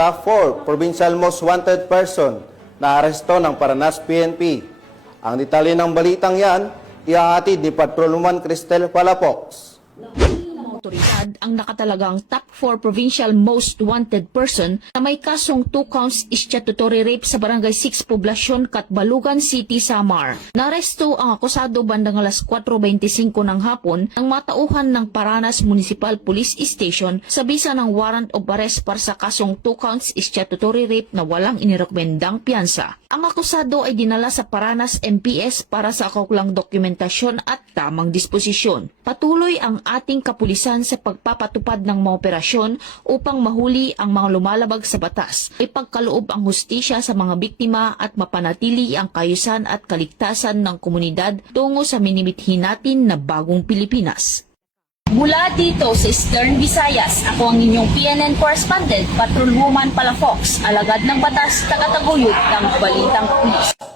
Top 4, Provincial Most Wanted Person na aresto ng Paranas PNP. Ang detalye ng balitang yan, ihahatid ni Patrolman Cristel Palafox. Otoridad ang nakatalagang top 4 provincial most wanted person na may kasong 2 counts statutory rape sa Barangay 6 Poblasyon, Katbalugan City, Samar. Naresto ang akusado bandang alas 4:25 ng hapon ng matauhan ng Paranas Municipal Police Station sa bisa ng warrant of arrest para sa kasong 2 counts statutory rape na walang inirekomendang piyansa. Ang akusado ay dinala sa Paranas MPS para sa kaukulang dokumentasyon at tamang disposisyon. Patuloy ang ating kapulisan sa pagpapatupad ng mga operasyon upang mahuli ang mga lumalabag sa batas, ipagkaloob ang hustisya sa mga biktima at mapanatili ang kaayusan at kaligtasan ng komunidad tungo sa minimithi natin na bagong Pilipinas. Mula dito sa Eastern Visayas, ako ang inyong PNN correspondent, Patrolwoman Palafox, alagad ng batas, tagataguyod ng Balitang Pulis.